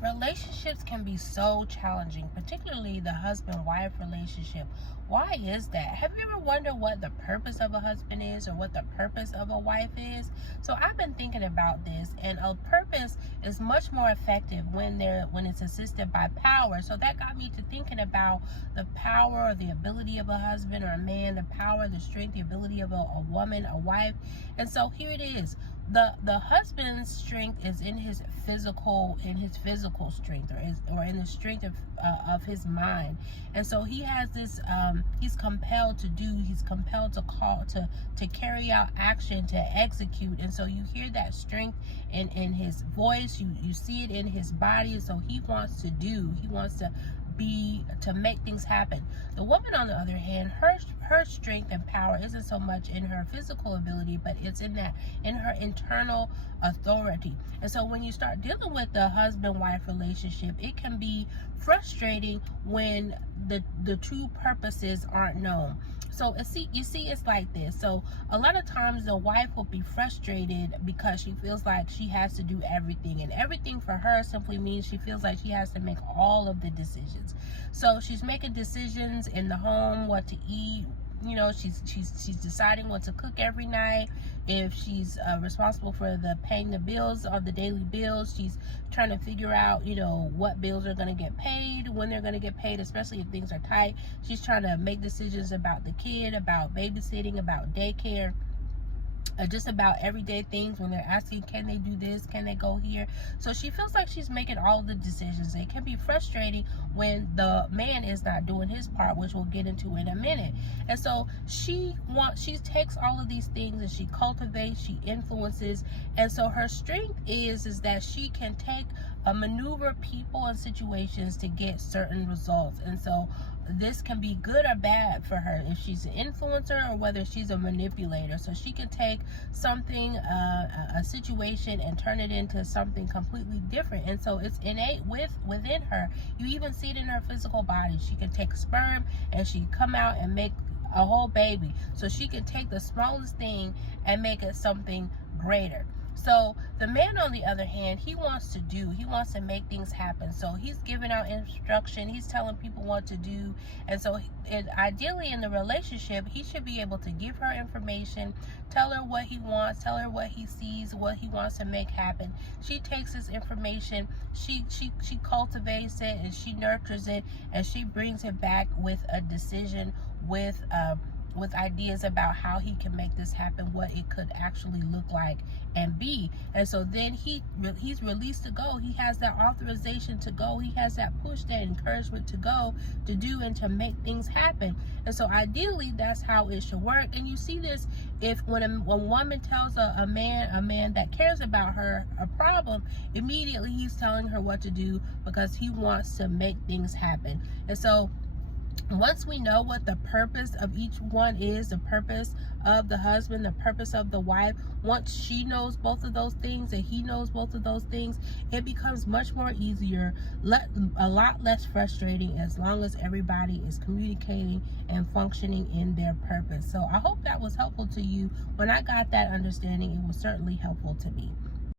Relationships can be so challenging, particularly the husband-wife relationship. Why is that? Have you ever wondered what the purpose of a husband is or what the purpose of a wife is? So I've been thinking about this, and a purpose is much more effective when it's assisted by power. So that got me to thinking about the power or the ability of a husband or a man, the power, the strength, the ability of a woman, a wife. And so here it is. The husband's strength is in his physical strength, or in the strength of his mind. And so he has this he's compelled to call to carry out action, to execute. And so you hear that strength in his voice, you see it in his body. And so he wants to make things happen. The woman, on the other hand, her strength and power isn't so much in her physical ability, but it's in her internal authority. And so when you start dealing with the husband-wife relationship, it can be frustrating when the true purposes aren't known. So you see it's like this. So a lot of times the wife will be frustrated because she feels like she has to do everything, and everything for her simply means she feels like she has to make all of the decisions. So she's making decisions in the home, what to eat. She's deciding what to cook every night. If she's responsible for paying the bills, or the daily bills, she's trying to figure out what bills are going to get paid, when they're going to get paid, especially if things are tight. She's trying to make decisions about the kid, about babysitting, about daycare, just about everyday things. When they're asking, can they do this, can they go here? So she feels like she's making all the decisions. It can be frustrating when the man is not doing his part, which we'll get into in a minute. And so she takes all of these things and she cultivates, she influences. And so her strength is that she can maneuver people and situations to get certain results. And so this can be good or bad for her, if she's an influencer or whether she's a manipulator. So she can take something, a situation, and turn it into something completely different. And so it's innate within her. You even see it in her physical body. She can take sperm and she come out and make a whole baby. So she can take the smallest thing and make it something greater. So the man, on the other hand, he wants to make things happen. So he's giving out instruction, he's telling people what to do. And so ideally in the relationship, he should be able to give her information, tell her what he wants, tell her what he sees, what he wants to make happen. She takes this information, she cultivates it, and she nurtures it, and she brings it back with a decision, with ideas about how he can make this happen, what it could actually look like and be. And so then he's released to go. He has that authorization to go. He has that push, that encouragement to go, to do, and to make things happen. And so ideally, that's how it should work. And you see this when a woman tells a man that cares about her a problem, immediately he's telling her what to do, because he wants to make things happen. And so once we know what the purpose of each one is, the purpose of the husband, the purpose of the wife, once she knows both of those things and he knows both of those things, it becomes much more easier, a lot less frustrating, as long as everybody is communicating and functioning in their purpose. So I hope that was helpful to you. When I got that understanding, it was certainly helpful to me.